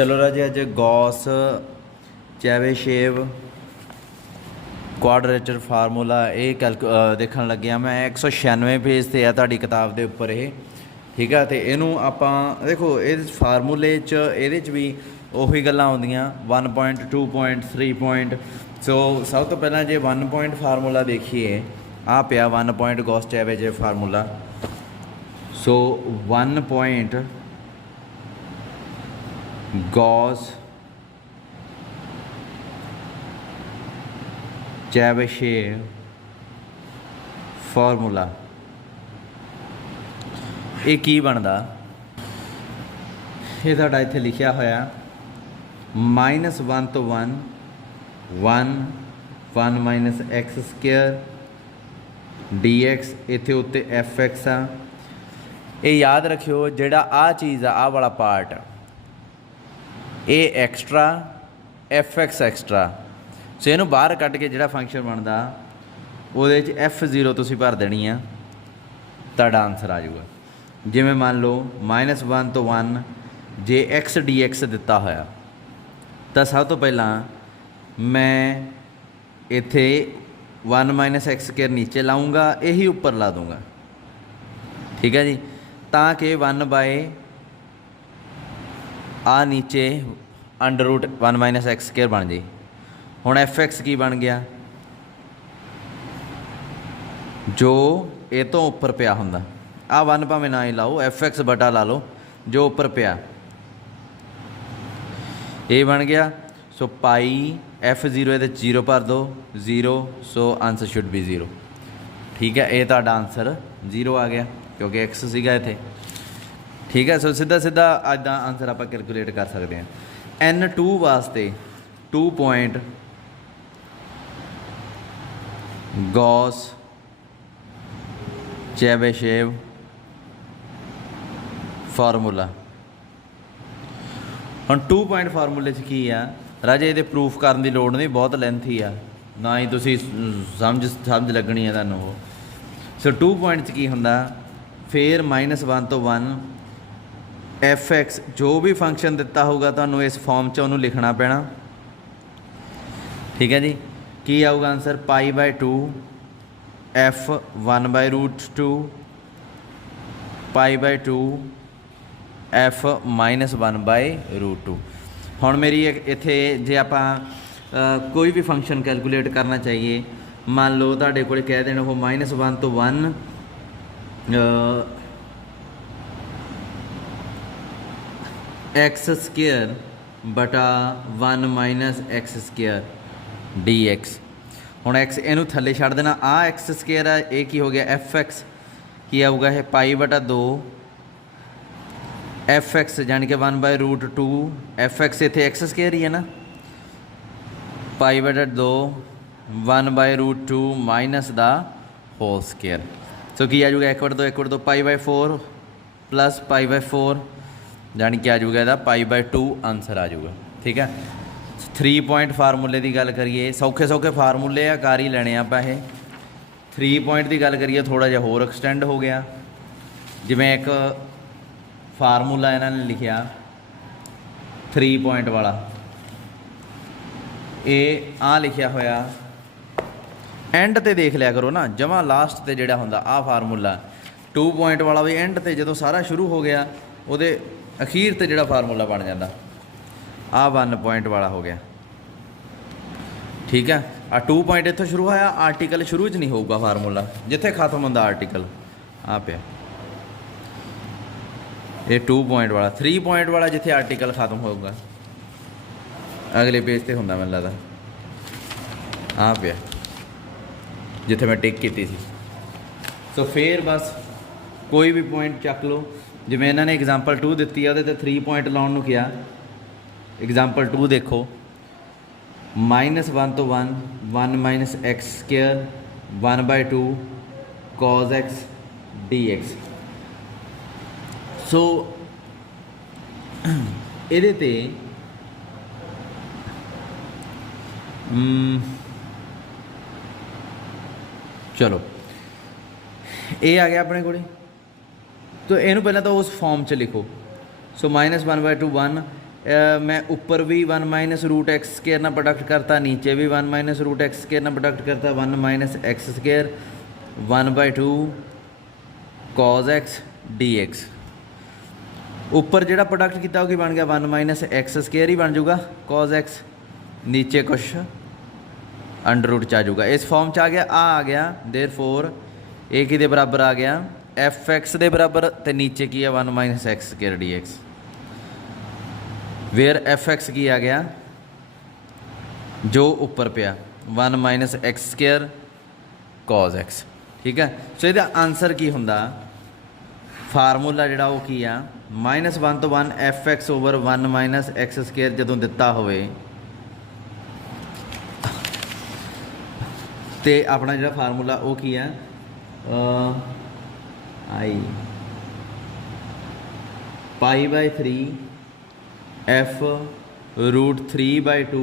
चलो राजे अज Gauss Chebyshev quadrature formula ये देखण लगे मैं 196 पेज से है तुहाडी किताब के उपर ये ठीक है। तो इनू आपां देखो इस फार्मूले ये भी उही गल्लां आउंदियां 1 पॉइंट 2 पॉइंट 3 पॉइंट। सो सब तो पहला जे 1 पॉइंट फार्मूला देखिए आ पिया 1 पॉइंट गॉस चेबीशेव फार्मूला। सो 1 पॉइंट गॉस चेबीशेव फार्मूला ये की बनता ये तुहाडा इत्थे लिखिया होया -1 तो 1 1 minus x square D x इत्थे उत्ते एफ एक्स आ। ये याद रखियो जिहड़ा आ चीज़ आ वाला पार्ट ए extra F X extra. So इनू बाहर कट के जिहड़ा फंक्शन बनता वो F0 तुसीं भर देनी आ तुहाडा आंसर आ जाऊगा। जिवें मान लो -1 तो 1 जे एक्स डी एक्स दिता होया तो सब तो पहला मैं इत्थे 1 माइनस एक्स स्क्वेयर नीचे लाऊंगा यही उपर ला दूंगा ठीक है जी, ताकि 1 बाय आ नीचे √1 माइनस एक्स स्क्वेयर बन जाए। हुण एफ एक्स की बन गया जो ये तो उपर पिया हुंदा आ 1 भावें ना ही लाओ एफ एक्स बटा ला लो जो उपर पिया ये बन गया। सो पाई F0 ये 0 भर दो 0। सो आंसर शुड बी 0 ठीक है। ये तुहाडा आंसर 0 आ गया क्योंकि एक्स सीगा इत्थे ठीक है। सो सीधा सीधा अज दा आंसर आप कैलकुलेट कर सकते हैं। N2 वास्ते 2 पॉइंट गॉस चेबीशेव फार्मूला। हम 2 पॉइंट फार्मूले की आ राजे ये प्रूफ करने की लोड़ नहीं, बहुत लेंथी आ ना ही तुसी समझ लगनी है तुहानूं वो। सो 2 पॉइंट की हुंदा फिर -1 तो 1 एफ एक्स जो भी फंक्शन दिता होगा तुहानूं इस फॉर्म च उन्होंने लिखना पैना ठीक है जी। की आऊगा आंसर π/2 f 1/√2 π/2 f -1/√2। हुण मेरी इत्थे जे आपां कोई भी फंक्शन कैलकुलेट करना चाहिए मान लो तुहाडे कोल कह देना वो -1 तो 1 एक्स स्क्वेयर बटा 1 minus x square D x. हुण एक्स इनू थले छड्ड देना आ एक्स स्क्वेयर है ये की हो गया एफ एक्स की आऊगा ये π/2 एफ एक्स यानी कि 1/√2 एफ एक्स इत्थे एक्स स्क्वेयर ही है ना π/2 1/√2 माइनस द होल स्क्वेयर। सो की आ जाऊगा 1/2 π/4 प्लस π/4 यानी कि आ जाऊगा इसका π/2 आंसर आ जाऊगा ठीक है। 3 पॉइंट फार्मूले की गल करिए सौखे सौखे फार्मूले आ कर ही लेने आप ये। 3 पॉइंट की गल करिए थोड़ा जिहा होर एक्सटेंड हो गया जिमें एक फार्मूला इन्होंने लिखा 3 पॉइंट वाला ये आ लिखा होया एंड ते देख लिया करो ना जमा लास्ट ते जिहड़ा हुंदा आ फार्मूला 2 पॉइंट वाला भी एंड ते जो सारा शुरू हो गया वो अखीर ते जिहड़ा फार्मूला बन जाता आ 1 पॉइंट वाला हो गया ठीक है। आ 2 पॉइंट इत्थों शुरू होया आर्टिकल शुरू च नहीं होगा फार्मूला जिथे खत्म होंदा आर्टिकल आ पे ये 2 पॉइंट वाला 3 पॉइंट वाला जिथे आर्टिकल खत्म होगा अगले पेज पे होंदा मैनूं लगदा आ पे जिथे मैं टिक की थी। सो फिर बस कोई भी पॉइंट चक लो जिवें इन्होंने एग्जाम्पल 2 दी है वो 3 पॉइंट लाने को किया। एग्जाम्पल 2 देखो -1 तो 1 minus x square 1/2 cos x dx। सो ये चलो ये आ गया अपने को तो इनू पहले तो उस फॉर्म च लिखो। सो -1/2 1 मैं ऊपर भी 1 माइनस रूट एक्स स्केयर ना प्रोडक्ट करता, नीचे भी 1 माइनस रूट एक्स स्केयर ना प्रोडक्ट करता, 1 minus x square 1/2 cos x D x. ऊपर जो प्रोडक्ट किया वो बन गया 1 माइनस एक्स स्केयर ही बन जाऊगा कॉज एक्स, नीचे कुछ अंडर रूट च आ जाऊगा, इस फॉर्म च आ गया। देयरफॉर ये कि बराबर आ गया एफ एक्स के बराबर, तो नीचे की है 1 minus x square d x, where f x की आ गया जो ऊपर पिया 1 minus x square cos x. ठीक है, सो ये आंसर की होंदा, फार्मूला जोड़ा वो की आ -1 तो 1 F x over 1 minus x square जो दिता होवे तो अपना जो फार्मूला वो की है आई π/3 F root 3/2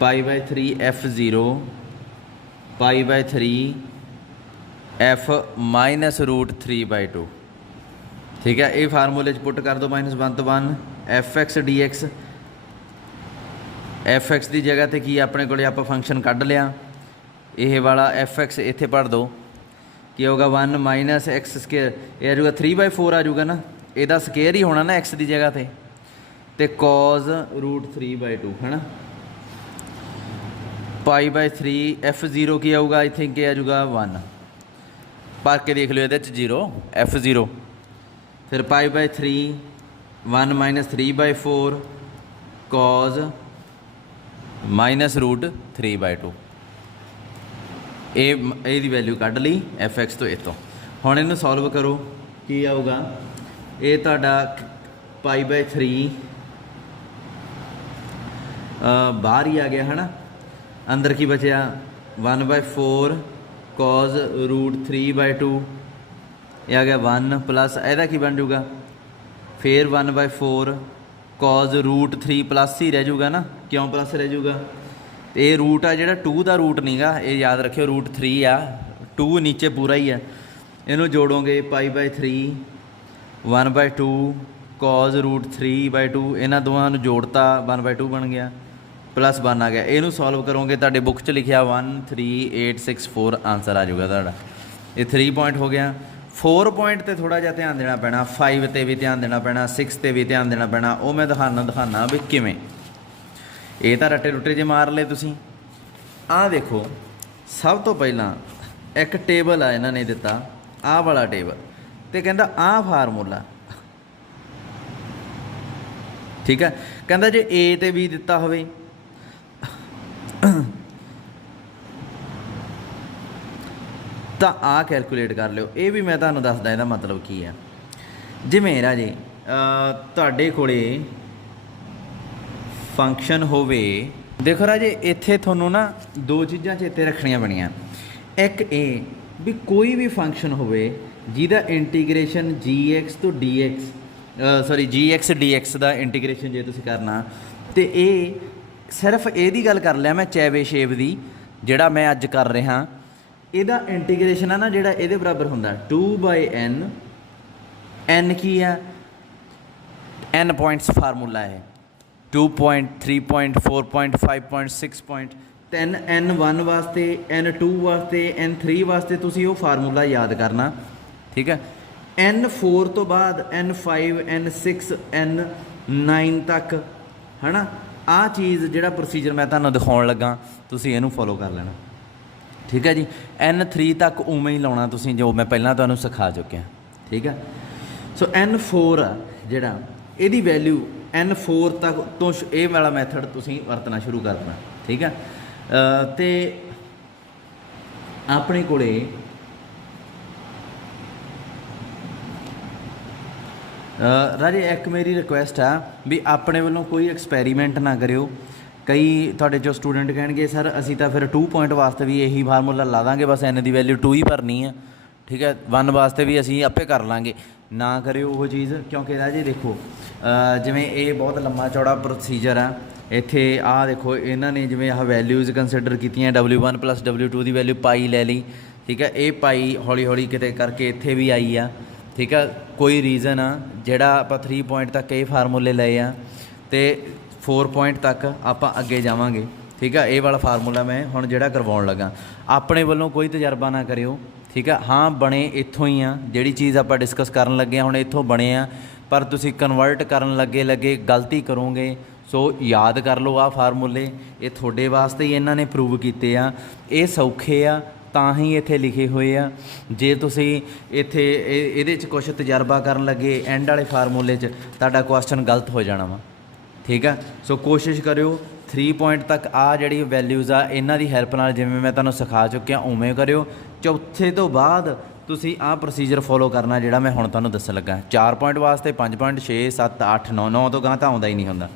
π/3 f0 π/3 F minus root 3/2। ठीक है, ये फार्मूले पुट कर दो -1 तो 1 F x D x. F x की जगह तो की अपने को आप फंक्शन कढ़ लिया, ये वाला एफ एक्स इत्थे पढ़ दो कि होगा 1 माइनस एक्स स्केयर, ये आ जाऊगा 3/4 आ जाऊगा ना, यदा स्केयर ही होना ना एक्स की जगह तो कॉज रूट 3/2 है ना, π/3 f0 की आऊगा आई थिंक ये आ जाऊगा 1, भर के देख लो ये 0 f0, फिर π/3 1 माइनस 3/4 कॉज माइनस रूट 3/2। ये वैल्यू कढ़ ली एफ एक्स तो इतों। हुण इनू सॉल्व करो की आऊगा, ये तुहाडा π/3 बाहर ही आ गया है ना, अंदर की बचा 1/4 कॉज रूट 3/2, ये आ गया 1 प्लस यदा की बन जाऊगा फिर 1/4 कॉज रूट 3 प्लस ही रह जाऊगा ना, क्यों प्लस रह जाऊगा, ये रूट आ जो 2 का रूट नहीं गा, ये याद रखियो रूट 3 आ, 2 नीचे पूरा ही है, इनू जोड़ोगे π/3 1/2 कॉज रूट 3/2, इन्होंने दोनों जोड़ता 1/2 बन गया प्लस 1 आ गया। इनू सॉल्व करोगे तो बुक च लिखा 13864 आंसर आ जाऊगा तुहाडा। ये 3 पॉइंट हो गया। 4 पॉइंट तो थोड़ा जिहा ध्यान देना पैना, 5 ते भी ध्यान देना पैना, 6 ते भी ध्यान देना पैना, वो मैं दिखाना भी किवें। ये तो रट्टे रुट्टे जे मार ले तुसीं। आ देखो सब तो पहला एक टेबल आ इन्होंने दिता, आ वाला टेबल, तो कहता आ फार्मूला, ठीक है, कहता जे ए ते बी दिता होवे तो आ कैलकुलेट कर लो। ये भी मैं तुहानूं दसदा इहदा मतलब की है। जिवें राजे तुहाडे कोले फंक्शन होवे, देखो राजे इत्थे तुहानूं ना 2 चीज़ां चेते रखनियां बणियां। एक ये भी कोई भी फंक्शन होवे जिहदा इंटीग्रेशन जी एक्स तो डी एक्स सॉरी जी एक्स डी एक्स का इंटीग्रेशन जे तुसीं करना, तो ये सिर्फ ये गल कर लिया मैं चेबीशेव की, जिहड़ा मैं अज कर रहा, ਇਹਦਾ इंटीग्रेशन है ना जिहड़ा ਇਹਦੇ बराबर ਹੁੰਦਾ 2/n, n की है n पॉइंट्स फार्मूला है 2 point 3 point 4 point 5 point 6 point, तो n1 वास्ते n2 वास्ते n3 वास्ते तुसीं वो फार्मूला याद करना। ठीक है, n4 तो बाद n5 n6 n9 तक है ना, आ चीज़ जिहड़ा प्रोसीजर मैं तुहानूं दिखाउण लगा तुसीं इहनूं फॉलो कर लेना। ठीक है जी, n3 तक उवें ही लाउणा तुसीं जो मैं पहलां तुहानूं सिखा चुकिया। ठीक है, सो n4 आ जिहड़ा इहदी वैल्यू n4 तक तो ये वाला मैथड तुसीं वरतना शुरू कर देना। ठीक है, तो अपने कोले राजे एक मेरी रिक्वेस्ट आ भी अपने वालों कोई एक्सपैरीमेंट ना करियो। कई तुहाडे जो स्टूडेंट कहेंगे सर असी तो फिर 2 पॉइंट वास्ते भी यही फार्मूला ला देंगे, बस n की वैल्यू 2 ही भरनी है। ठीक है, 1 वास्ते भी असी आपे कर लाँगे, ना करियो वो चीज़, क्योंकि राजे देखो जिमें ये बहुत लंबा चौड़ा प्रोसीजर आ। इत्थे आ देखो इन्होंने जिमें आह वैल्यूज़ कंसिडर कीतियां, W1 + W2 की वैल्यू पाई ले ली। ठीक है, ये पाई हौली हौली किते करके इत्थे भी आई आ, ठीक है। कोई रीज़न आ जिहड़ा आपां 3 पॉइंट तक ये फार्मूले लए आ ते 4 पॉइंट तक आपां अगे जावांगे, ठीक है। ये वाला फार्मूला मैं हुण जिहड़ा करवाउण लगा, अपने वल्लों कोई तजर्बा ना करियो, ठीक है। हाँ बने इत्थों ही आ, जिहड़ी चीज़ आपां डिस्कस करन लगे हुण इत्थों बने आ, पर तुसीं कन्वर्ट करन लगे गलती करोगे। सो याद कर लो आ फार्मूले, ये थोड़े वास्ते ही इन्होंने प्रूव किए आ, ये सौखे आ ਤਾਂ ही इत्थे लिखे हुए आ। जे तुसी इत्थे इहदे च कुछ तजर्बा करन लगे एंड वाले फार्मूले च तुहाडा क्वेश्चन गलत हो जाना वा, ठीक है। सो कोशिश करियो 3 पॉइंट तक आ जिहड़ी वैल्यूज़ आ इन्हां दी हैल्प नाल जिवें मैं तुहानूं सिखा चुकिया उवें करियो। चौथे तो बाद तुसी आ प्रोसीजर फॉलो करना जिहड़ा मैं हुण तुहानूं दस्सण लगा। 4 पॉइंट वास्ते 5 पॉइंट 6 7 8 9 9 तो गां तां आउंदा ही नहीं हुंदा,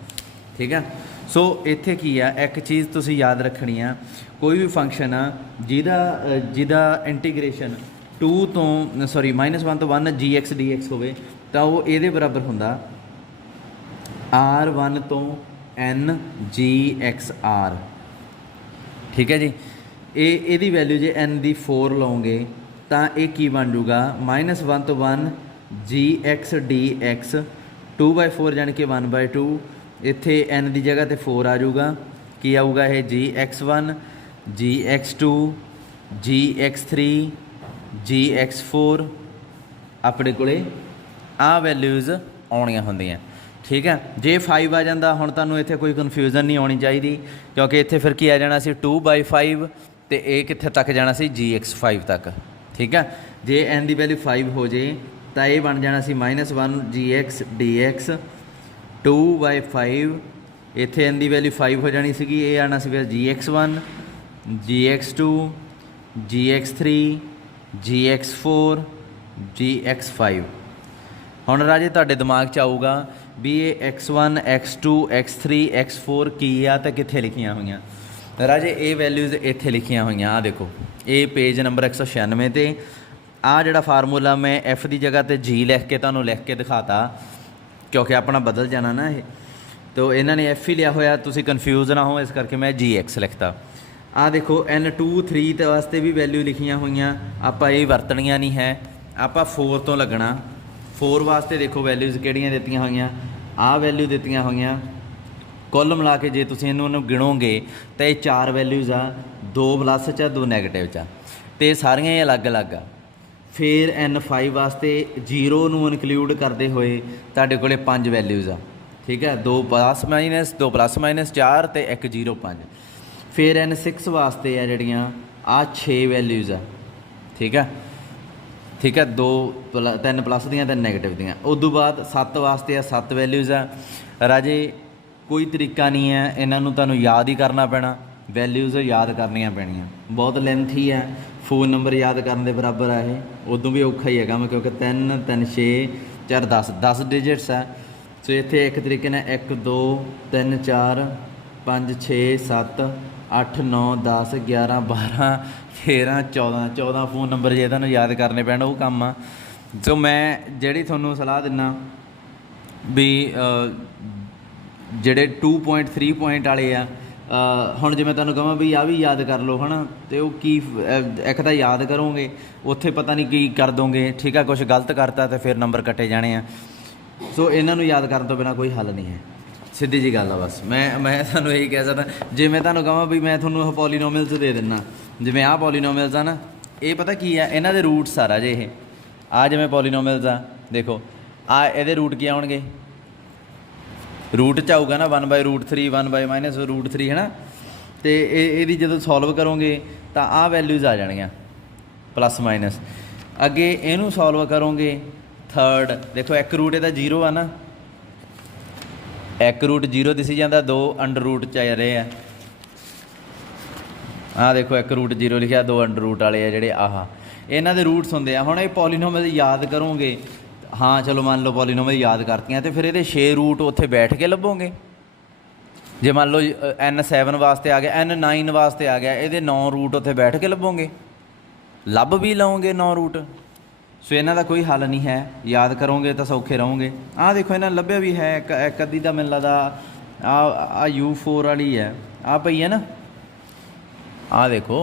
ठीक है। सो इत्थे की आ एक चीज़ तुसी याद रखनी आ, कोई भी फंक्शन आ जिहदा इंटीग्रेशन 2 तो सॉरी -1 तो 1 GX DX होवे तां वो इहदे बराबर हुंदा R1 तो N GXR, ठीक है जी। इहदी वैल्यू जे N दी 4 लाओगे तां ये की बन जूगा -1 तो 1 GX DX 2/4 यानी कि 1/2, इत्थे N की जगह तो 4 आ जाऊगा, की आऊगा ये GX1 GX2 GX3 GX4 अपने कोले आ वैल्यूज़ आउणियां हुंदियां, ठीक है। जे 5 आ जाता हुण तुहानूं इत्थे कोई कन्फ्यूजन नहीं आनी चाहिए, क्योंकि इत्थे फिर की आ जाना सी 2/5 तो ये कित्थे तक जाना सी GX5 तक, ठीक है। जे N की वैल्यू 5 हो जाए तो ये बन जाना सी -1 GX DX 2/5, इत्थे N की वैल्यू 5 हो जानी सी, ये आना सी फिर GX1 GX2 GX3 GX4 GX5। हुण राजे तुहाडे दिमाग च आऊगा भी ये X1 X2 X3 X4 की आ तो कित्थे लिखियां हुईयां। राजे ये वैल्यूज़ इत्थे लिखियां हुईयां, आ देखो ये पेज नंबर 196 ते आ जिहड़ा फार्मूला मैं F की जगह ते G लिख के तुहानूं लिख के दिखाता, क्योंकि अपना बदल जाना ना ये, तो इन्होंने F ही लिया होया, तुसीं कन्फ्यूज़ ना हो इस करके मैं GX लिखता। आ देखो N2 3 वास्ते भी वैल्यू लिखियां हुईयां, आपां ये वरतणियां नहीं है, आपां 4 तो लगना। 4 वास्ते देखो वैल्यूज़ किहड़ियां दित्तियां होईयां, आ वैल्यू दित्तियां होईयां, कुल मिला के जे तुसीं इन्हूं गिणोगे तो ये 4 वैल्यूज़ आ, 2 प्लस च 2 नैगेटिव च, तो सारियां ही अलग अलग आ। फिर N5 वास्ते 0 नूं इनकलूड करते हुए तुहाडे कोले 5 वैल्यूज़ आ, ठीक है, 2 प्लस माइनस 4 तो 1 0 5। फिर N6 वास्ते आ जड़ियाँ आ 6 वैल्यूज़ आ, ठीक है, ठीक है, 3 प्लस दियाँ 3 नैगेटिव दियाँ। उदों बाद 7 वास्ते आ 7 वैल्यूज़ आ। राजे कोई तरीका नहीं है, इन्हों तुहानूं याद ही करना पैना, वैल्यूज़ याद करनियाँ पैणियाँ, बहुत लेंथी है, फ़ोन नंबर याद करने के बराबर है ये, उदों भी औखा ही है काम, क्योंकि 3 3 6 4 10 डिजिट्स है। सो इत्थे एक तरीके ने 1 2 3 4 5 6 7 8 9 10 11 12 13 14 फ़ोन नंबर जे तुहानूं याद करने पैण वो काम आ। सो मैं जिहड़ी तुहानूं सलाह दिना भी ਜਿਹੜੇ 2.3 पॉइंट वाले आ, ਹੁਣ ਜੇ ਮੈਂ ਤੁਹਾਨੂੰ ਕਹਾਂ ਵੀ ਆ ਵੀ ਯਾਦ ਕਰ ਲਓ ਹੈ ਨਾ, ਤੇ ਉਹ ਕੀ ਇੱਕ ਤਾਂ ਯਾਦ ਕਰੋਗੇ ਉੱਥੇ ਪਤਾ ਨਹੀਂ ਕੀ ਕਰ ਦੋਗੇ, ਠੀਕ ਆ, ਕੁਝ ਗਲਤ ਕਰਤਾ ਤੇ ਫਿਰ ਨੰਬਰ ਕੱਟੇ ਜਾਣੇ ਆ। ਸੋ ਇਹਨਾਂ ਨੂੰ ਯਾਦ ਕਰਨ ਤੋਂ ਬਿਨਾ ਕੋਈ ਹੱਲ ਨਹੀਂ ਹੈ, ਸਿੱਧੀ ਜੀ ਗੱਲ ਆ। ਬਸ ਮੈਂ ਤੁਹਾਨੂੰ ਇਹੀ ਕਹਿ ਸਕਦਾ, ਜੇ ਮੈਂ ਤੁਹਾਨੂੰ ਕਹਾਂ ਵੀ ਮੈਂ ਤੁਹਾਨੂੰ ਪੋਲੀਨੋਮੀਅਲਸ ਦੇ ਦਿੰਦਾ, ਜਿਵੇਂ ਆਹ ਪੋਲੀਨੋਮੀਅਲਸ ਆ ਨਾ, ਇਹ ਪਤਾ ਕੀ ਆ, ਇਹਨਾਂ ਦੇ ਰੂਟਸ ਆ ਰਾਜੇ, ਇਹ ਆ ਜਿਵੇਂ ਪੋਲੀਨੋਮੀਅਲਸ ਆ, ਦੇਖੋ ਆ ਇਹਦੇ ਰੂਟ ਕੀ ਆਉਣਗੇ, रूट च आऊगा ना 1/√3 1/-√3 है ना, तो ये जो सॉल्व करोगे तो आ वैल्यूज़ आ जाएंगे प्लस माइनस। अगे इनू सॉल्व करोगे थर्ड, देखो 1 रूट इहदा 0 आ ना, 1 रूट 0 दिसी जाता, 2 अंडर रूट च आ रहे हैं, आ देखो 1 रूट 0 लिखा, 2 अंडर रूट वाले आ जिहड़े आह, इन्हां दे रूट्स होंदे आ। हुण ये पॉलीनोमियल याद करोगे, हाँ चलो मान लो पॉलीनोमियल याद करतियाँ, तो फिर ये 6 रूट उत्थे बैठ के लभोगे। जे मान लो N7 वास्ते आ गया, N9 वास्ते आ गया, ये 9 रूट उत्थे बैठ के लभोगे, लभ भी लओगे 9 रूट। सो इन्हां दा कोई हल नहीं है, याद करोगे तो सौखे रहोगे। आ देखो इन्हां लभ्या भी है, एक अद्धी दा मैनूं लगदा आ U4 वाली है, आ पई है ना, आ देखो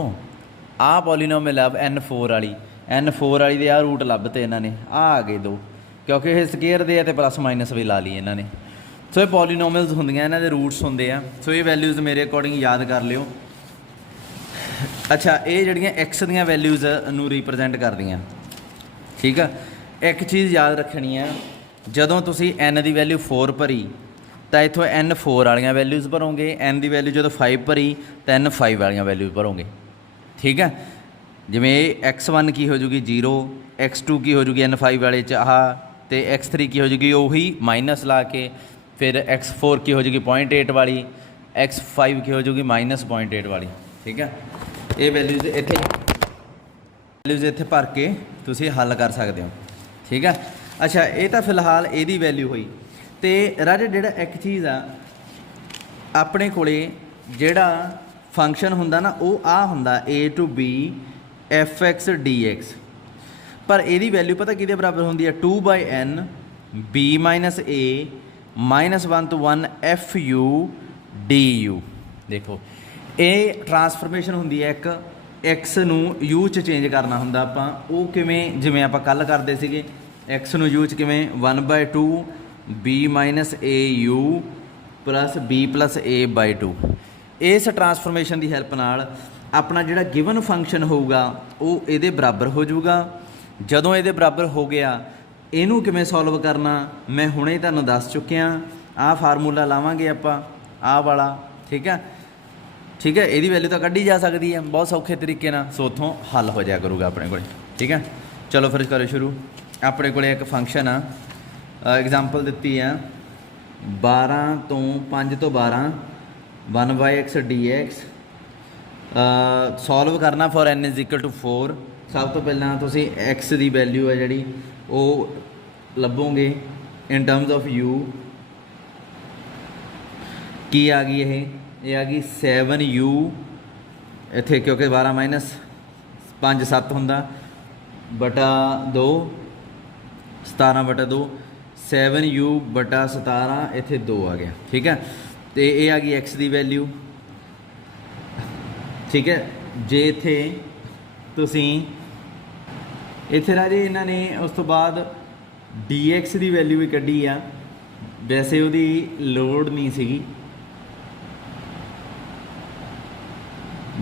आ पॉलीनोमियल अब N4 वाली, N4 वाली दे आ रूट लभते इन्होंने आ गए दो, क्योंकि ये स्केयर दे ते प्लस माइनस भी ला ली इन्होंने। सो ये पॉलीनोमियल्स होंदियां, इन्हां दे रूट्स होंदे आ। सो ये वैल्यूज़ मेरे अकॉर्डिंग याद कर लियो। अच्छा, ये जड़ियाँ एक्स दियाँ वैल्यूज़ नूं रिप्रजेंट करदियाँ, ठीक है। एक चीज़ याद रखनी है, जदों तुसी एन की वैल्यू 4 भरी तो इत्थों N4 वालियां वैल्यूज़ भरोगे, एन की वैल्यू जो 5 भरी तो N5 वालियां वैल्यूज़ भरोगे, ठीक है। जिमें x1 की हो जूगी 0, x2 की हो जूगी N5 वाले तो x3 की हो जूगी उही माइनस ला के, फिर x4 की हो जूगी 0.8 वाली, x5 की हो जूगी -0.8 वाली, ठीक है। ये वैल्यूज़ इत्थे भर के तुसी हल कर सकते हो, ठीक है। अच्छा, ये तो फिलहाल यदी वैल्यू हुई। तो राजे जिहड़ा एक चीज़ आ अपने कोले जिहड़ा फंक्शन हुंदा ना, वो आ हुंदा a to b f(x) dx, पर यदी वैल्यू पता किहदे बराबर हुंदी है, 2/n b - a -1 to 1 fu du। देखो ये ट्रांसफॉर्मेशन हुंदी है एक एक्स नूं यू च चेंज करना हुंदा आपां, वो किवें जिवें आपां कल करदे सीगे, एक्स नूं यू च किवें 1/2 b - a u plus b + a/2। इस ट्रांसफॉर्मेशन की हैल्प नाल अपना जिहड़ा गिवन फंक्शन होऊगा वो इहदे बराबर हो जाऊगा। जदों इहदे बराबर हो गया, इहनूं किवें सॉल्व करना मैं हुणे तुहानूं दस चुकिया। आ फार्मूला लावांगे आपां आ वाला, ठीक है, ठीक है। यदी वैल्यू तो कढ़ी जा सकती है बहुत सौखे तरीके नाल, सो उत्थों हल हो जाया करूगा अपने को, ठीक है। चलो फिर करो शुरू। अपने को एक फंक्शन आ, एग्जाम्पल दिती है 12 तो 5 तो 12 1/x dx। सॉल्व करना फॉर n = 4। सब तो पहला तुसी x की वैल्यू है जी वो लभोगे इन टर्म्स ऑफ u की आ गई, ये आ गई 7u इत्थे, क्योंकि 12 - 5 7 हुंदा बटा 2 17/2 7u बटा 17 इत्थे 2 आ गया, ठीक है। तो ये आ गई x की वैल्यू, ठीक है। जे इत्थे तुसीं इत्थे राजे इन्होंने उस तो बाद dx की वैल्यू भी कढ़ी आ, वैसे उसदी लोड़ नहीं सीगी।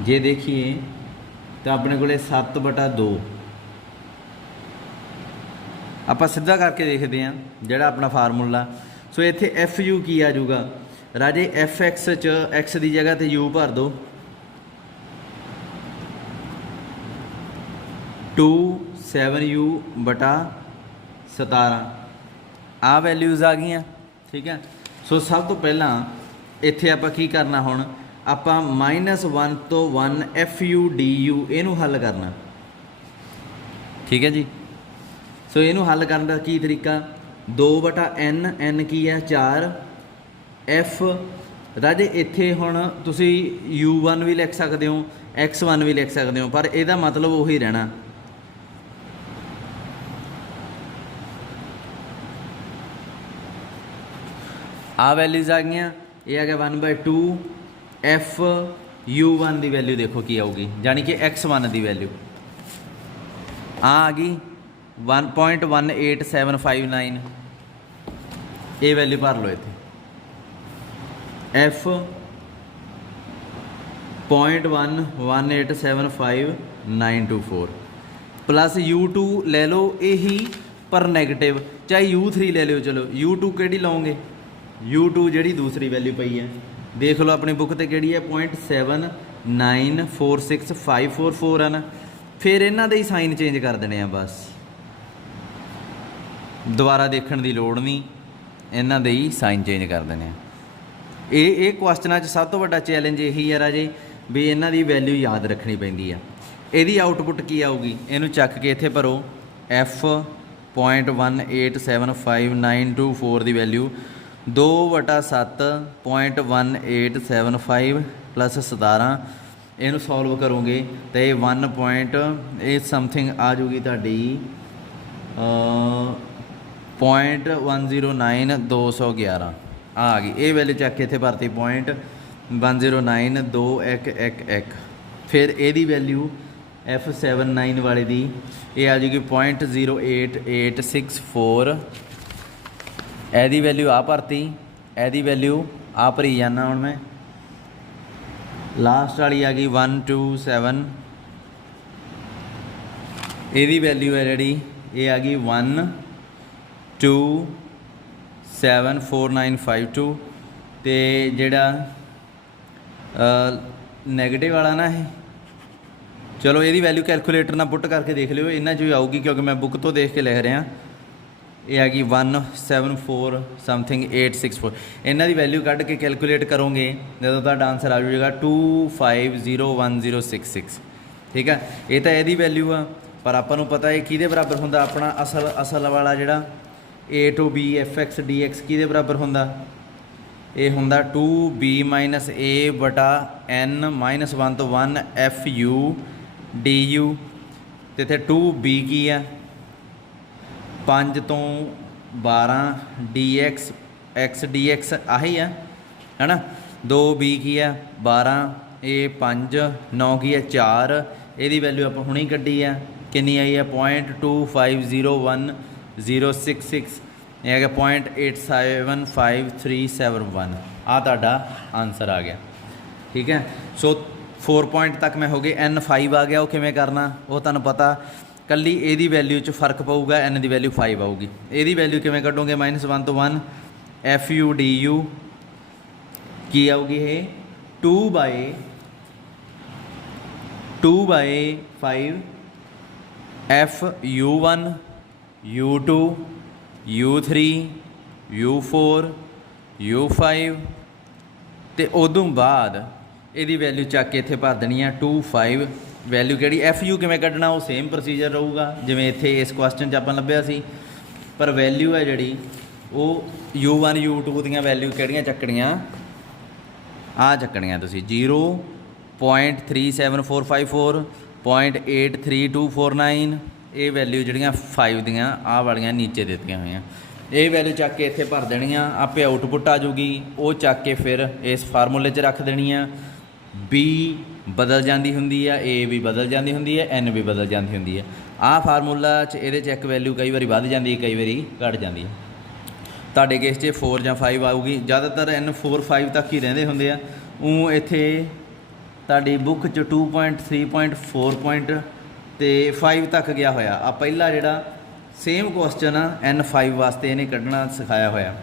जे देखिए तो अपने को 7/2 आप सीधा करके देखते हैं जोड़ा अपना फार्मूला। सो इत्थे एफ यू की आ जाऊगा राजे, एफ एक्स च एक्स की जगह तो यू भर दो, 2 7u बटा 17 आ वैल्यूज़ आ गई, ठीक है। सो सब तो पहला इत्थे आपां की करना, हुण आपां -1 तो 1 fu du इनू हल करना, ठीक है जी। सो इनू हल करने का की तरीका, 2/n n की है 4 f राजे इत्थे हुण तुसी u1 भी लिख सकते हो x1 भी लिख सकते हो, पर इहदा मतलब उही रहना। आ वैल्यूज़ आ गई, ये आ गया 1/2 एफ u1 की वैल्यू देखो की आऊगी, यानी कि x1 की वैल्यू आ गई 1.18759, ये वैल्यू भर लो इत्थे, एफ 0.11875,924 प्लस u2 ले लो यही पर नैगेटिव, चाहे u3 ले लो, चलो u2 केड़ी लाओगे, u2 जी दूसरी वैल्यू पई है, देख लो अपनी बुक तो केड़ी है 0.7946544 है ना। फिर इन्हों के ही साइन चेंज कर देने हैं, बस दोबारा देखने की लोड़ नहीं, इन्हों के ही साइन चेंज कर देने हैं। ये क्वेश्चन सब तो बड़ा चैलेंज यही है राजे भी इन्हों की वैल्यू याद रखनी पैंदी है। यदी आउटपुट की आऊगी, इनू चक के इत्थे भरो, एफ 0.1875924 की वैल्यू 2/7.1875 प्लस 17 इनू सॉल्व करोगे तो ये 1 समथिंग आ जूगी तुहाडी 0.109211 आ गई। ये वैल्यू चक के इत्थे भरती 0.109211, फिर यदी वैल्यू F79 वाले दी ये आ जाएगी 0.08864। एदी वैल्यू आ भरती, एदी वैल्यू आ भरी जाना। हुण मैं लास्ट वाली आ गई 127, एदी वैल्यू है जी ये आ गई 1274952। तो जिहड़ा नैगेटिव वाला ना है, चलो ये वैल्यू कैलकुलेटर ना पुट करके देख लियो, इन्हां चों ही आऊगी क्योंकि मैं बुक तो देख के लिख रहा। ये आ गई 174 समथिंग 864। इन्हां दी वैल्यू कढ़ के कैलकुलेट करोगे जो तुहाडा आंसर आ जाएगा 250166। ठीक है, ये तो यदी वैल्यू आ, पर आपां नूं पता है किहदे बराबर हुंदा अपना असल वाला जिहड़ा A to B FX DX किहदे बराबर हुंदा? ये हुंदा 2B - A बटा N -1 तो 1 FU DU। तो इत्थे 2B की है 5 तो 12 DX X DX आही है ना। 2B की है 12, ये 5, 9 की है 4। ये वैल्यू आप हुणे कड्डी है, कितनी आई है 0.2501066। ये आ गया 0.875371। आ तुहाडा आंसर आ गया। ठीक है, सो 4 पॉइंट तक मैं हो गए। N5 आ गया, वो किवें करना वो तुहानूं पता, कल्ली एदी वैल्यू च फर्क पऊगा, N की वैल्यू 5 आऊगी। एदी वैल्यू किवें कढोगे -1 तो 1 FU DU की आऊगी ये 2/5 FU1 U2 U3 U4 U5। तो उदों बाद यदी वैल्यू चक के इत्थे भर देनी है 25। वैल्यू कि FU किवें कढ़ना वो सेम प्रोसीजर रहूगा जिवें इत्थे इस क्वेश्चन च आपां लभ्या सी, पर वैल्यू है जिहड़ी वो U1 U2 दीयां वैल्यू किहड़ियां चक्कणियां, आ चक्कणियां तुसीं 0.37454 0.83249। ये वैल्यू जिहड़ियां 5 दियां आ वालियां नीचे दित्तियां होईयां, ये वैल्यू चक के इत्थे भर देणियां, आपे आउटपुट आ जूगी। वो चक के फिर इस फार्मूले च रख देनी है। B बदल जाती होंदी है, A भी बदल जाती होंदी है, N भी बदल जाती होंदी है। आ फार्मूला ये एक वैल्यू कई बार वध जाती है, कई बार घट जाती है। तुहाडे केस 4 या 5 आऊगी, ज़्यादातर N 4 5 तक ही रहिंदे हुंदे आ। इत्थे तुहाडी बुक च 2.3.4 ते 5 तक गया होया। आ पहला जिहड़ा सेम क्वेश्चन N5 वास्ते इन्हें कढ़ना सिखाया होया,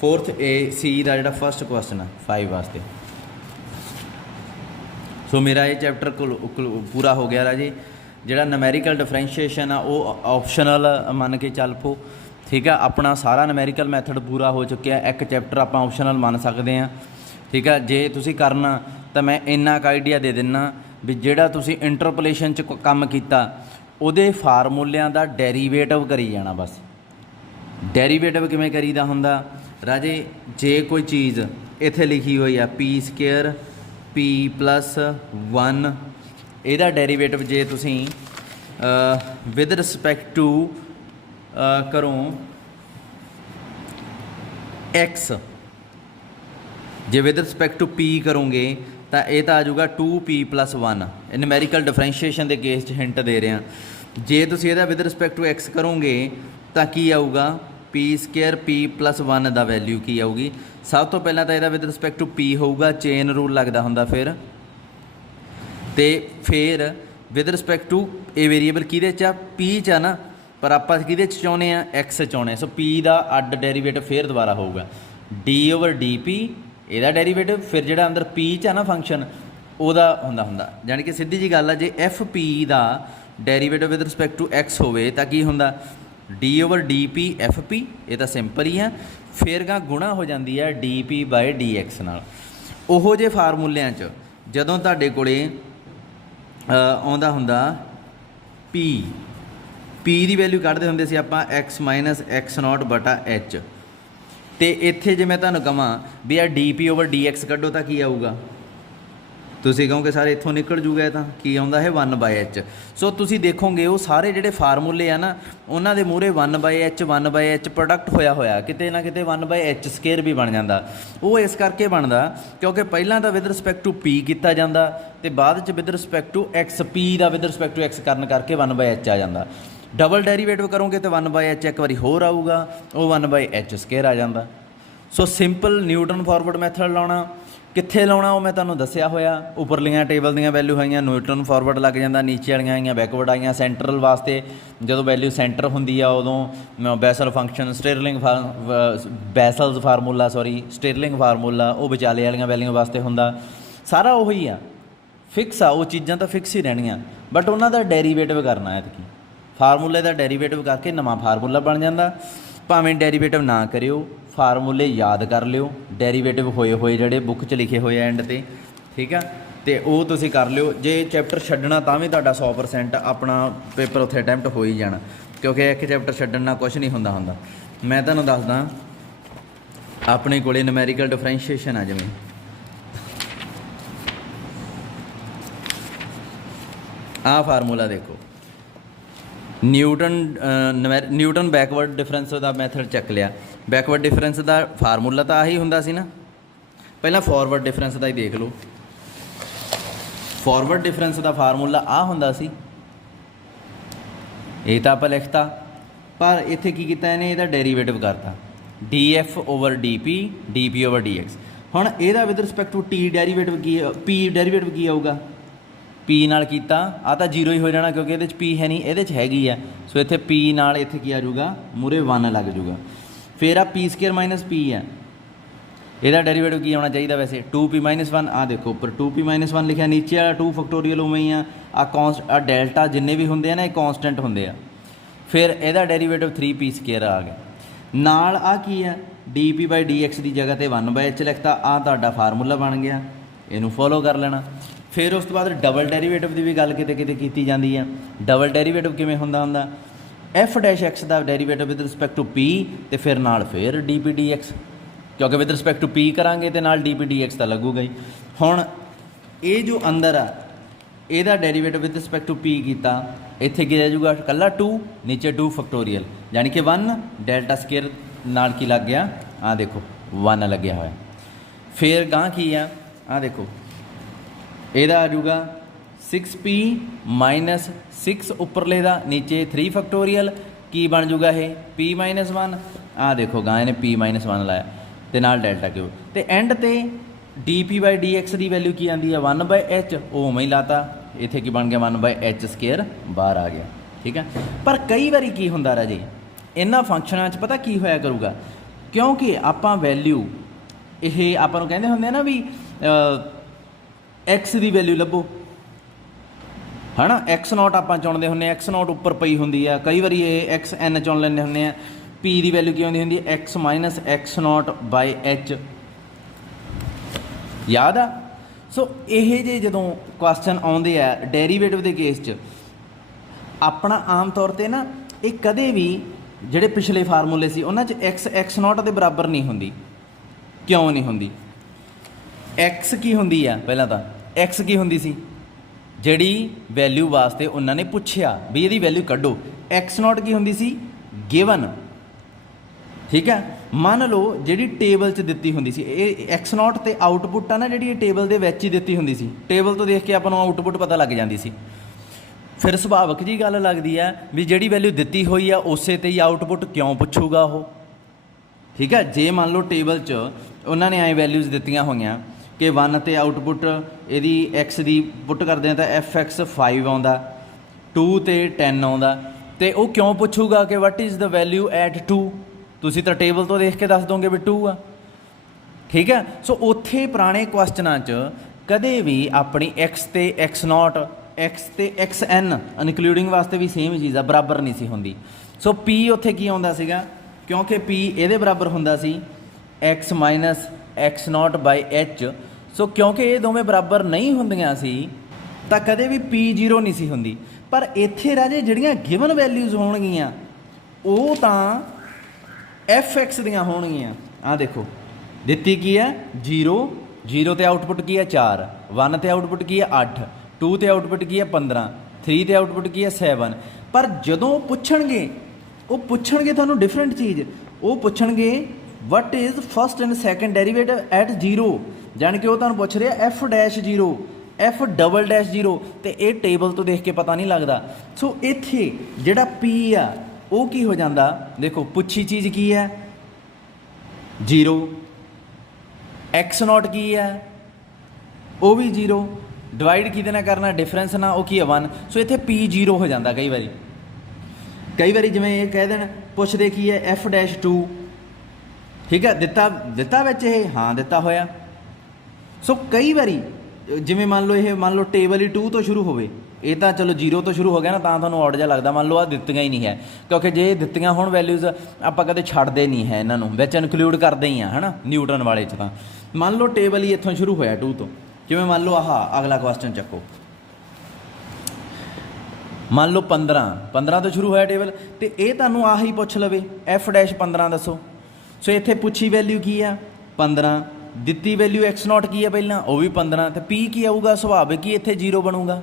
4th A C का जिहड़ा फर्स्ट क्वेश्चन 5 वास्ते। सो मेरा ये चैप्टर पूरा हो गया राजी। जिहड़ा नमैरिकल डिफरेंशिएशन आ वो ऑप्शनल मन के चल पो। ठीक है, अपना सारा नमैरिकल मैथड पूरा हो चुका है, एक चैप्टर आप ऑप्शनल मान सकते हैं। ठीक है, जे तुसी करना तो मैं इन्ना क आइडिया दे दिना भी जिहड़ा तुसी इंटरपोलेशन च काम कीता उहदे फार्मूलिਆਂ ਦਾ डेरीवेटिव करी जाना। बस डेरीवेटिव किवें करीदा हुंदा राजे, जे कोई चीज़ इत्थे लिखी हुई है p² p+1, ਇਹਦਾ डेरीवेटिव जे तुसी विद रिस्पैक्ट टू करो x, जे विद रिस्पैक्ट टू p करोगे तो यह तो आ जाऊगा 2p+1। न्यूमेरिकल डिफरेंशिएशन के केस हिंट दे रहे हैं। जे तुसी ਇਹਦਾ विद रिस्पैक्ट टू x करोगे तो की आऊगा p² p+1 का वैल्यू की आऊगी। सब तो पहला तो ਇਹਦਾ विद रिस्पैक्ट टू p होगा, चेन रूल लगता होंदा फिर with respect to a variable किहदे च p च ना, पर आप किहदे च चाहुंदे आ x चाहुंदे। सो p का अड डेरीवेटिव फिर दोबारा होगा d/dp ਇਹਦਾ डेरीवेटिव, फिर जिहड़ा अंदर p च ना फंक्शन ਉਹਦਾ ਹੁੰਦਾ जानी कि सीधी जी गल है, जे FP का derivative with respect to x होवे तां की हुंदा d/dp FP। ये तो सिंपल ही है, फिर गा गुणा हो जाती है dp/dx नाल। ओहो जे फार्मूलिਆਂ च जदों तुहाडे कोले आउंदा हुंदा p की वैल्यू कढ़दे हुंदे सी आपां x - x0/h। तो इत्थे जे मैं तुहानूं कहां भी आ dp/dx कढ़ो तो की आऊगा ਤੁਸੀਂ ਕਹੋਗੇ ਸਰ ਇੱਥੋਂ ਨਿਕਲ ਜੂਗਾ ਇਹ ਤਾਂ ਕੀ ਆਉਂਦਾ ਹੈ 1/h। ਸੋ ਤੁਸੀਂ ਦੇਖੋਗੇ ਉਹ ਸਾਰੇ ਜਿਹੜੇ ਫਾਰਮੂਲੇ ਆ ਨਾ ਉਹਨਾਂ ਦੇ ਮੂਹਰੇ 1/h ਪ੍ਰੋਡਕਟ ਹੋਇਆ ਕਿਤੇ ਨਾ ਕਿਤੇ 1/h² ਵੀ ਬਣ ਜਾਂਦਾ। ਉਹ ਇਸ ਕਰਕੇ ਬਣਦਾ ਕਿਉਂਕਿ ਪਹਿਲਾਂ ਤਾਂ ਵਿਦ ਰਿਸਪੈਕਟ ਟੂ p ਕੀਤਾ ਜਾਂਦਾ ਅਤੇ ਬਾਅਦ 'ਚ with respect to x, p ਦਾ ਵਿਦ ਰਿਸਪੈਕਟ ਟੂ x ਕਰਨ ਕਰਕੇ 1/h ਆ ਜਾਂਦਾ। ਡਬਲ ਡੈਰੀਵੇਟਿਵ ਕਰੋਗੇ ਤਾਂ 1/h ਇੱਕ ਵਾਰੀ ਹੋਰ ਆਊਗਾ, ਉਹ 1/h² ਆ ਜਾਂਦਾ। ਸੋ ਸਿੰਪਲ ਨਿਊਟਨ ਫਾਰਵਰਡ ਮੈਥਡ ਲਾਉਣਾ ਕਿੱਥੇ ਲਾਉਣਾ ਉਹ ਮੈਂ ਤੁਹਾਨੂੰ ਦੱਸਿਆ ਹੋਇਆ। ਉੱਪਰਲੀਆਂ ਟੇਬਲ ਦੀਆਂ ਵੈਲਿਊ ਆਈਆਂ ਨਿਊਟਨ ਫਾਰਵਰਡ ਲੱਗ ਜਾਂਦਾ, ਨੀਚੇ ਵਾਲੀਆਂ ਆਈਆਂ ਬੈਕਵਰਡ ਆਈਆਂ। ਸੈਂਟਰਲ ਵਾਸਤੇ ਜਦੋਂ ਵੈਲਿਊ ਸੈਂਟਰ ਹੁੰਦੀ ਆ ਉਦੋਂ ਬੈਸਲ ਫੰਕਸ਼ਨ ਸਟੇਰਲਿੰਗ ਫਾਰਮੂਲਾ ਉਹ ਵਿਚਾਲੇ ਵਾਲੀਆਂ ਵੈਲਿਊ ਵਾਸਤੇ ਹੁੰਦਾ। ਸਾਰਾ ਉਹੀ ਆ, ਫਿਕਸ ਆ, ਉਹ ਚੀਜ਼ਾਂ ਤਾਂ ਫਿਕਸ ਹੀ ਰਹਿਣੀਆਂ, ਬਟ ਉਹਨਾਂ ਦਾ ਡੈਰੀਵੇਟਿਵ ਕਰਨਾ ਐਤਕੀ। ਫਾਰਮੂਲੇ ਦਾ ਡੈਰੀਵੇਟਿਵ ਕਰਕੇ ਨਵਾਂ ਫਾਰਮੂਲਾ ਬਣ ਜਾਂਦਾ। ਭਾਵੇਂ ਡੈਰੀਵੇਟਿਵ ਨਾ ਕਰਿਓ, ਫਾਰਮੂਲੇ ਯਾਦ ਕਰ ਲਿਓ, ਡੈਰੀਵੇਟਿਵ ਹੋਏ ਜਿਹੜੇ ਬੁੱਕ 'ਚ ਲਿਖੇ ਹੋਏ ਆ ਐਂਡ 'ਤੇ, ਠੀਕ ਆ, ਅਤੇ ਉਹ ਤੁਸੀਂ ਕਰ ਲਿਓ। ਜੇ ਚੈਪਟਰ ਛੱਡਣਾ ਤਾਂ ਵੀ ਤੁਹਾਡਾ 100% ਆਪਣਾ ਪੇਪਰ ਉੱਥੇ ਅਟੈਂਪਟ ਹੋ ਹੀ ਜਾਣਾ, ਕਿਉਂਕਿ ਇੱਕ ਚੈਪਟਰ ਛੱਡਣ ਨਾਲ ਕੁਛ ਨਹੀਂ ਹੁੰਦਾ। ਮੈਂ ਤੁਹਾਨੂੰ ਦੱਸਦਾ, ਆਪਣੇ ਕੋਲੇ ਨੂਮੈਰੀਕਲ ਡਿਫਰੈਂਸ਼ੀਏਸ਼ਨ ਆ, ਜਿਵੇਂ ਆਹ ਫਾਰਮੂਲਾ ਦੇਖੋ, ਨਿਊਟਨ ਬੈਕਵਰਡ ਡਿਫਰੈਂਸ ਦਾ ਮੈਥਡ ਚੱਕ ਲਿਆ। ਬੈਕਵਰਡ ਡਿਫਰੈਂਸ ਦਾ ਫਾਰਮੂਲਾ ਤਾਂ ਆਹੀ ਹੁੰਦਾ ਸੀ ਨਾ। ਪਹਿਲਾਂ ਫਾਰਵਰਡ ਡਿਫਰੈਂਸ ਦਾ ਹੀ ਦੇਖ ਲਓ। ਫਾਰਵਰਡ ਡਿਫਰੈਂਸ ਦਾ ਫਾਰਮੂਲਾ ਆਹ ਹੁੰਦਾ ਸੀ, ਇਹ ਤਾਂ ਆਪਾਂ ਲਿਖਤਾ, ਪਰ ਇੱਥੇ ਕੀ ਕੀਤਾ ਇਹਨੇ, ਇਹਦਾ ਡੈਰੀਵੇਟਿਵ ਕਰਤਾ df/dp dp/dx। ਹੁਣ ਇਹਦਾ with respect to T derivative ਕੀ, p ਡੈਰੀਵੇਟਿਵ ਕੀ ਆਊਗਾ, p ਨਾਲ ਕੀਤਾ, ਆ ਤਾਂ 0 ਹੀ ਹੋ ਜਾਣਾ ਕਿਉਂਕਿ ਇਹਦੇ 'ਚ p ਹੈ ਨਹੀਂ, ਇਹਦੇ 'ਚ ਹੈਗੀ ਆ। ਸੋ ਇੱਥੇ p ਨਾਲ ਇੱਥੇ ਕੀ ਆ ਜਾਊਗਾ, ਮੂਹਰੇ 1 ਲੱਗ ਜੂਗਾ। ਫਿਰ ਆ p² - p ਆ, ਇਹਦਾ ਡੈਰੀਵੇਟਿਵ ਕੀ ਆਉਣਾ ਚਾਹੀਦਾ ਵੈਸੇ, 2p-1। ਆ ਦੇਖੋ ਉੱਪਰ 2p-1 ਲਿਖਿਆ, ਨੀਚੇ ਵਾਲਾ 2 ਫੈਕਟੋਰੀਅਲ ਉਵੇਂ ਹੀ ਆ। ਆ ਡੈਲਟਾ ਜਿੰਨੇ ਵੀ ਹੁੰਦੇ ਆ ਨਾ ਇਹ ਕੌਂਸਟੈਂਟ ਹੁੰਦੇ ਆ। ਫਿਰ ਇਹਦਾ ਡੈਰੀਵੇਟਿਵ 3p² ਆ ਗਿਆ। ਨਾਲ ਆ ਕੀ ਆ, dp/dx ਦੀ ਜਗ੍ਹਾ 'ਤੇ 1/h ਲਿਖਤਾ। ਆ ਤੁਹਾਡਾ ਫਾਰਮੂਲਾ ਬਣ ਗਿਆ, ਇਹਨੂੰ ਫੋਲੋ ਕਰ ਲੈਣਾ। ਫਿਰ ਉਸ ਤੋਂ ਬਾਅਦ ਡਬਲ ਡੈਰੀਵੇਟਿਵ ਦੀ ਵੀ ਗੱਲ ਕਿਤੇ ਕੀਤੀ ਜਾਂਦੀ ਆ। ਡਬਲ ਡੈਰੀਵੇਟਿਵ ਕਿਵੇਂ ਹੁੰਦਾ f' ਦਾ derivative with respect to p ਅਤੇ ਫਿਰ ਨਾਲ ਫਿਰ dp/dx, ਕਿਉਂਕਿ ਵਿਦ ਰਿਸਪੈਕਟ ਟੂ p ਕਰਾਂਗੇ ਅਤੇ ਨਾਲ dp/dx ਤਾਂ ਲੱਗੂਗਾ ਹੀ। ਹੁਣ ਇਹ ਜੋ ਅੰਦਰ ਆ ਇਹਦਾ derivative with respect to p ਕੀਤਾ, ਇੱਥੇ ਕੀ ਰਹਿ ਜਾਊਗਾ, ਇਕੱਲਾ 2, ਨੀਚੇ 2 ਫੈਕਟੋਰੀਅਲ ਯਾਨੀ ਕਿ 1, ਡੈਲਟਾ² ਨਾਲ ਕੀ ਲੱਗ ਗਿਆ, ਆਹ ਦੇਖੋ 1 ਲੱਗਿਆ ਹੋਇਆ। ਫਿਰ ਗਾਂਹ ਕੀ ਆ, ਆਹ ਦੇਖੋ ਇਹਦਾ ਆ ਜਾਊਗਾ 6p - 6 ਉੱਪਰਲੇ ਦਾ, ਨੀਚੇ 3 ਫੈਕਟੋਰੀਅਲ, ਕੀ ਬਣ ਜੂਗਾ ਇਹ p-1। ਆਹ ਦੇਖੋ ਗਾਂ ਇਹਨੇ p-1 ਲਾਇਆ ਅਤੇ ਨਾਲ ਡੈਲਟਾ², ਅਤੇ ਐਂਡ 'ਤੇ dp/dx ਦੀ ਵੈਲਿਊ ਕੀ ਆਉਂਦੀ ਆ 1/h, ਉਹ ਉਵੇਂ ਹੀ ਲਾਤਾ। ਇੱਥੇ ਕੀ ਬਣ ਗਿਆ 1/h² ਬਾਹਰ ਆ ਗਿਆ, ਠੀਕ ਹੈ। ਪਰ ਕਈ ਵਾਰੀ ਕੀ ਹੁੰਦਾ ਰਾਜੇ, ਇਹਨਾਂ ਫੰਕਸ਼ਨਾਂ 'ਚ ਪਤਾ ਕੀ ਹੋਇਆ ਕਰੂਗਾ, ਕਿਉਂਕਿ ਆਪਾਂ ਵੈਲਿਊ ਇਹ ਆਪਾਂ ਨੂੰ ਕਹਿੰਦੇ ਹੁੰਦੇ ਆ ਨਾ ਵੀ x ਦੀ ਵੈਲਿਊ ਲੱਭੋ, ਹੈ ਨਾ। x0 ਆਪਾਂ ਚੁਣਦੇ ਹੁੰਦੇ ਹਾਂ, x0 ਉੱਪਰ ਪਈ ਹੁੰਦੀ ਆ। ਕਈ ਵਾਰੀ ਇਹ xn ਚੁਣ ਲੈਂਦੇ ਹੁੰਦੇ ਆ। p ਦੀ ਵੈਲਿਊ ਕੀ ਹੁੰਦੀ ਹੈ, x - x0/h, ਯਾਦ ਆ। ਸੋ ਇਹ ਜੇ ਜਦੋਂ ਕੁਐਸਚਨ ਆਉਂਦੇ ਆ ਡੈਰੀਵੇਟਿਵ ਦੇ ਕੇਸ 'ਚ, ਆਪਣਾ ਆਮ ਤੌਰ 'ਤੇ ਨਾ ਇਹ ਕਦੇ ਵੀ ਜਿਹੜੇ ਪਿਛਲੇ ਫਾਰਮੂਲੇ ਸੀ ਉਹਨਾਂ 'ਚ x0 ਦੇ ਬਰਾਬਰ ਨਹੀਂ ਹੁੰਦੀ। ਕਿਉਂ ਨਹੀਂ ਹੁੰਦੀ, x ਕੀ ਹੁੰਦੀ ਆ, ਪਹਿਲਾਂ ਤਾਂ x ਕੀ ਹੁੰਦੀ ਸੀ, ਜਿਹੜੀ ਵੈਲਿਊ ਵਾਸਤੇ ਉਹਨਾਂ ਨੇ ਪੁੱਛਿਆ ਵੀ ਇਹਦੀ ਵੈਲਿਊ ਕੱਢੋ। x0 ਕੀ ਹੁੰਦੀ ਸੀ, ਗਿਵਨ, ਠੀਕ ਹੈ। ਮੰਨ ਲਓ ਜਿਹੜੀ ਟੇਬਲ 'ਚ ਦਿੱਤੀ ਹੁੰਦੀ ਸੀ, ਇਹ x0 ਅਤੇ ਆਊਟਪੁੱਟ ਆ ਨਾ ਜਿਹੜੀ ਇਹ ਟੇਬਲ ਦੇ ਵਿੱਚ ਹੀ ਦਿੱਤੀ ਹੁੰਦੀ ਸੀ। ਟੇਬਲ ਤੋਂ ਦੇਖ ਕੇ ਆਪਾਂ ਨੂੰ ਆਊਟਪੁੱਟ ਪਤਾ ਲੱਗ ਜਾਂਦੀ ਸੀ। ਫਿਰ ਸੁਭਾਵਿਕ ਜੀ ਗੱਲ ਲੱਗਦੀ ਆ ਵੀ ਜਿਹੜੀ ਵੈਲਿਊ ਦਿੱਤੀ ਹੋਈ ਆ ਉਸੇ 'ਤੇ ਹੀ ਆਊਟਪੁੱਟ ਕਿਉਂ ਪੁੱਛੂਗਾ ਉਹ, ਠੀਕ ਹੈ। ਜੇ ਮੰਨ ਲਓ ਟੇਬਲ 'ਚ ਉਹਨਾਂ ਨੇ ਐਂ ਵੈਲਿਊਜ਼ ਦਿੱਤੀਆਂ ਹੋਈਆਂ ਕਿ 1 'ਤੇ ਆਊਟਪੁੱਟ ਇਹਦੀ x ਦੀ ਪੁੱਟ ਕਰਦੇ ਹਾਂ ਤਾਂ fx 5 ਆਉਂਦਾ, 2 'ਤੇ 10 ਆਉਂਦਾ, ਅਤੇ ਉਹ ਕਿਉਂ ਪੁੱਛੂਗਾ ਕਿ what is the value at 2। ਤੁਸੀਂ ਤਾਂ ਟੇਬਲ ਤੋਂ ਦੇਖ ਕੇ ਦੱਸ ਦੋਗੇ ਵੀ 2 ਆ, ਠੀਕ ਹੈ। ਸੋ ਉੱਥੇ ਪੁਰਾਣੇ ਕੁਐਸਚਨਾਂ 'ਚ ਕਦੇ ਵੀ ਆਪਣੀ x ਤੇ x0, x ਤੇ xn ਇਨਕਲੂਡਿੰਗ ਵਾਸਤੇ ਵੀ ਸੇਮ ਚੀਜ਼ ਆ, ਬਰਾਬਰ ਨਹੀਂ ਸੀ ਹੁੰਦੀ। ਸੋ p ਉੱਥੇ ਕੀ ਆਉਂਦਾ ਸੀਗਾ, ਕਿਉਂਕਿ p ਇਹਦੇ ਬਰਾਬਰ ਹੁੰਦਾ ਸੀ x - x0/h। ਸੋ ਕਿਉਂਕਿ ਇਹ ਦੋਵੇਂ ਬਰਾਬਰ ਨਹੀਂ ਹੁੰਦੀਆਂ ਸੀ ਤਾਂ ਕਦੇ ਵੀ p 0 ਨਹੀਂ ਸੀ ਹੁੰਦੀ। ਪਰ ਇੱਥੇ ਰਾਜੇ ਜਿਹੜੀਆਂ ਗਿਵਨ ਵੈਲਿਊਜ਼ ਹੋਣਗੀਆਂ ਉਹ ਤਾਂ fx ਦੀਆਂ ਹੋਣਗੀਆਂ। ਆਹ ਦੇਖੋ ਦਿੱਤੀ ਕੀ ਹੈ 0, 0 'ਤੇ ਆਊਟਪੁੱਟ ਕੀ ਹੈ 4, 1 ਤੇ ਆਊਟਪੁੱਟ ਕੀ ਹੈ 8, 2 ਤੇ ਆਊਟਪੁੱਟ ਕੀ ਹੈ 15, 3 ਤੇ ਆਊਟਪੁੱਟ ਕੀ ਹੈ 7। ਪਰ ਜਦੋਂ ਪੁੱਛਣਗੇ ਉਹ ਪੁੱਛਣਗੇ ਤੁਹਾਨੂੰ ਡਿਫਰੈਂਟ ਚੀਜ਼, ਉਹ ਪੁੱਛਣਗੇ what is first and second derivative at 0, ਜਾਣੀ ਕਿ ਉਹ ਤੁਹਾਨੂੰ ਪੁੱਛ ਰਿਹਾ F dash 0, F double dash 0, ਤੇ ਇਹ ਟੇਬਲ ਤੋਂ ਦੇਖ ਕੇ ਪਤਾ ਨਹੀਂ ਲੱਗਦਾ। ਸੋ ਇੱਥੇ ਜਿਹੜਾ ਪੀ ਆ ਉਹ ਕੀ ਹੋ ਜਾਂਦਾ, ਦੇਖੋ ਪੁੱਛੀ ਚੀਜ਼ ਕੀ ਹੈ 0, ਐਕਸ ਨੋਟ ਕੀ ਹੈ ਉਹ ਵੀ 0, ਡਿਵਾਈਡ ਕਿਹਦੇ ਨਾਲ ਕਰਨਾ ਡਿਫਰੈਂਸ ਨਾਲ, ਉਹ ਕੀ ਹੈ 1। ਸੋ ਇੱਥੇ ਪੀ 0 ਹੋ ਜਾਂਦਾ ਕਈ ਵਾਰੀ ਜਿਵੇਂ ਇਹ ਕਹਿ ਦੇਣ ਪੁੱਛਦੇ ਕੀ ਹੈ ਐਫ ਡੈਸ਼ 2, ਠੀਕ ਹੈ, ਦਿੱਤਾ ਵਿੱਚ ਇਹ, ਹਾਂ ਦਿੱਤਾ ਹੋਇਆ। ਸੋ ਕਈ ਵਾਰੀ ਜਿਵੇਂ ਮੰਨ ਲਓ ਟੇਬਲ ਹੀ 2 ਤੋਂ ਸ਼ੁਰੂ ਹੋਵੇ, ਇਹ ਤਾਂ ਚਲੋ 0 ਤੋਂ ਸ਼ੁਰੂ ਹੋ ਗਿਆ ਨਾ ਤਾਂ ਤੁਹਾਨੂੰ ਔਡ ਜਿਹਾ ਲੱਗਦਾ, ਮੰਨ ਲਓ ਆ ਦਿੱਤੀਆਂ ਹੀ ਨਹੀਂ ਹੈ, ਕਿਉਂਕਿ ਜੇ ਦਿੱਤੀਆਂ ਹੁਣ ਵੈਲਿਊਜ਼ ਆਪਾਂ ਕਦੇ ਛੱਡਦੇ ਨਹੀਂ ਹੈ, ਇਹਨਾਂ ਨੂੰ ਵਿੱਚ ਇਨਕਲੂਡ ਕਰਦੇ ਹੀ ਆ ਹੈ ਨਾ ਨਿਊਟਨ ਵਾਲੇ 'ਚ। ਤਾਂ ਮੰਨ ਲਓ ਟੇਬਲ ਹੀ ਇੱਥੋਂ ਸ਼ੁਰੂ ਹੋਇਆ 2 ਤੋਂ, ਜਿਵੇਂ ਮੰਨ ਲਓ ਆਹ ਅਗਲਾ ਕੁਐਸਚਨ ਚੱਕੋ, ਮੰਨ ਲਓ 15 ਤੋਂ ਸ਼ੁਰੂ ਹੋਇਆ ਟੇਬਲ, ਤੇ ਇਹ ਤੁਹਾਨੂੰ ਆਹੀ ਪੁੱਛ ਲਵੇ ਐਫ ਡੈਸ਼ 15 ਦੱਸੋ। ਸੋ ਇੱਥੇ ਪੁੱਛੀ ਵੈਲਿਊ ਕੀ ਆ 15, ਦਿੱਤੀ ਵੈਲਿਊ ਐਕਸ ਨੋਟ ਕੀ ਆ ਪਹਿਲਾਂ ਉਹ ਵੀ 15, ਤੇ ਪੀ ਕੀ ਆਊਗਾ ਸੁਭਾਵਿਕ ਹੀ ਇੱਥੇ 0 ਬਣੂਗਾ,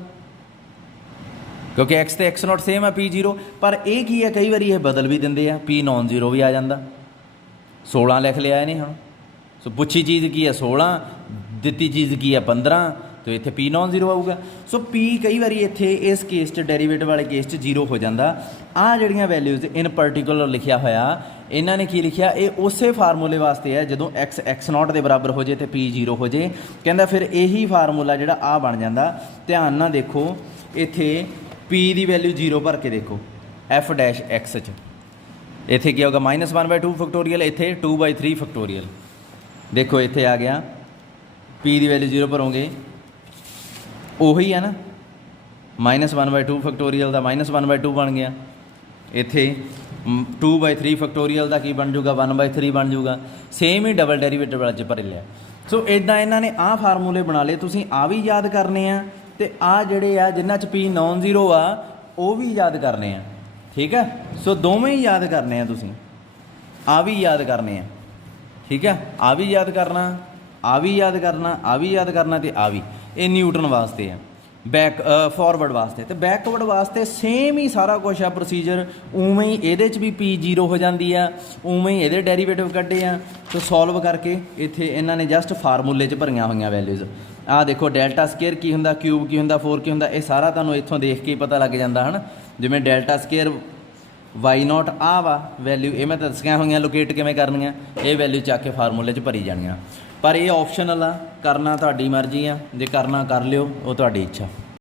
ਕਿਉਂਕਿ ਐਕਸ ਤੇ ਐਕਸ ਨੋਟ ਸੇਮ ਆ ਪੀ 0। ਪਰ ਇਹ ਕੀ ਹੈ ਕਈ ਵਾਰੀ ਇਹ ਬਦਲ ਵੀ ਦਿੰਦੇ ਆ, ਪੀ ਨੋਨ 0 ਵੀ ਆ ਜਾਂਦਾ, 16 ਲਿਖ ਲਿਆ ਇਹਨੇ ਹੁਣ। ਸੋ ਪੁੱਛੀ ਚੀਜ਼ ਕੀ ਹੈ 16, ਦਿੱਤੀ ਚੀਜ਼ ਕੀ ਹੈ 15, ਤੇ ਇੱਥੇ ਪੀ ਨੋਨ 0 ਆਊਗਾ। ਸੋ ਪੀ ਕਈ ਵਾਰੀ ਇੱਥੇ ਇਸ ਕੇਸ 'ਚ ਡੈਰੀਵੇਟਿਵ ਵਾਲੇ ਕੇਸ 'ਚ 0 ਹੋ ਜਾਂਦਾ। ਆਹ ਜਿਹੜੀਆਂ ਵੈਲਿਊਜ਼ ਇਨ ਪਰਟੀਕੂਲਰ ਲਿਖਿਆ ਹੋਇਆ, ਇਹਨਾਂ ਨੇ ਕੀ ਲਿਖਿਆ, ਇਹ ਉਸੇ ਫਾਰਮੂਲੇ ਵਾਸਤੇ ਹੈ ਜਦੋਂ ਐਕਸ ਨੋਟ ਦੇ ਬਰਾਬਰ ਹੋ ਜੇ ਤੇ ਪੀ 0 ਹੋ ਜੇ, ਕਹਿੰਦਾ ਫਿਰ ਇਹੀ ਫਾਰਮੂਲਾ ਜਿਹੜਾ ਆ ਬਣ ਜਾਂਦਾ। ਧਿਆਨ ਨਾਲ ਦੇਖੋ ਇੱਥੇ ਪੀ ਦੀ ਵੈਲਿਊ 0 ਭਰ ਕੇ ਦੇਖੋ ਐਫ ਡੈਸ਼ ਐਕਸ 'ਚ, ਇੱਥੇ ਕੀ ਹੋਗਾ -1/2 ਫੈਕਟੋਰੀਅਲ, ਇੱਥੇ 2/3 ਫੈਕਟੋਰੀਅਲ। ਦੇਖੋ ਇੱਥੇ ਆ ਗਿਆ ਪੀ ਦੀ ਵੈਲਿਊ 0 ਭਰੋਗੇ ਉਹੀ ਹੈ ਨਾ, -1/2 ਫੈਕਟੋਰੀਅਲ ਦਾ -1/2 ਬਣ ਗਿਆ, ਇੱਥੇ 2/3 ਫੈਕਟੋਰੀਅਲ ਦਾ ਕੀ ਬਣ ਜੂਗਾ 1/3 ਬਣ ਜੂਗਾ। ਸੇਮ ਹੀ ਡਬਲ ਡੈਰੀਵੇਟਿਵ ਵਾਲਾ 'ਚ ਭਰ ਲਿਆ। ਸੋ ਇੱਦਾਂ ਇਹਨਾਂ ਨੇ ਆਹ ਫਾਰਮੂਲੇ ਬਣਾ ਲਏ, ਤੁਸੀਂ ਆ ਵੀ ਯਾਦ ਕਰਨੇ ਆ, ਤੇ ਆ ਜਿਹੜੇ ਆ ਜਿਨ੍ਹਾਂ 'ਚ ਪੀ ਨੋਨ 0 ਆ ਉਹ ਵੀ ਯਾਦ ਕਰਨੇ ਆ, ਠੀਕ ਹੈ। ਸੋ ਦੋਵੇਂ ਹੀ ਯਾਦ ਕਰਨੇ ਆ ਤੁਸੀਂ, ਆ ਵੀ ਯਾਦ ਕਰਨੇ ਆ, ਠੀਕ ਹੈ, ਆ ਵੀ ਯਾਦ ਕਰਨਾ, ਆ ਵੀ ਯਾਦ ਕਰਨਾ, ਆ ਵੀ ਯਾਦ ਕਰਨਾ, ਤੇ ਆ ਵੀ। ਇਹ ਨਿਊਟਨ ਵਾਸਤੇ ਆ, ਫਾਰਵਰਡ ਵਾਸਤੇ, ਤੇ ਬੈਕਵਰਡ ਵਾਸਤੇ ਸੇਮ ਹੀ ਸਾਰਾ ਕੁਛ ਆ ਪ੍ਰੋਸੀਜਰ, ਉਵੇਂ ਹੀ ਇਹਦੇ 'ਚ ਵੀ ਪੀ 0 ਹੋ ਜਾਂਦੀ ਆ, ਉਵੇਂ ਹੀ ਇਹਦੇ ਡੈਰੀਵੇਟਿਵ ਕੱਢੇ ਆ। ਸੋ ਸੋਲਵ ਕਰਕੇ ਇੱਥੇ ਇਹਨਾਂ ਨੇ ਜਸਟ ਫਾਰਮੂਲੇ 'ਚ ਭਰੀਆਂ ਹੋਈਆਂ ਵੈਲਿਊਜ਼। ਆਹ ਦੇਖੋ ਡੈਲਟਾ ਸਕੇਅਰ ਕੀ ਹੁੰਦਾ, ਕਿਊਬ ਕੀ ਹੁੰਦਾ, 4 ਕੀ ਹੁੰਦਾ, ਇਹ ਸਾਰਾ ਤੁਹਾਨੂੰ ਇੱਥੋਂ ਦੇਖ ਕੇ ਹੀ ਪਤਾ ਲੱਗ ਜਾਂਦਾ ਹੈ ਨਾ। ਜਿਵੇਂ ਡੈਲਟਾ ਸਕੇਅਰ ਵਾਈ ਨੋਟ ਆ ਵਾ ਵੈਲਿਊ, ਇਹ ਮੈਂ ਦੱਸੀਆਂ ਹੋਈਆਂ ਲੋਕੇਟ ਕਿਵੇਂ ਕਰਨੀਆਂ, ਇਹ ਵੈਲਿਊ ਚੱਕ ਕੇ ਫਾਰਮੂਲੇ 'ਚ ਭਰੀ ਜਾਣੀਆਂ। ਪਰ ਇਹ ਆਪਸ਼ਨਲ ਆ, ਕਰਨਾ ਤੁਹਾਡੀ ਮਰਜ਼ੀ ਆ, ਜੇ ਕਰਨਾ ਕਰ ਲਿਓ, ਉਹ ਤੁਹਾਡੀ ਇੱਛਾ।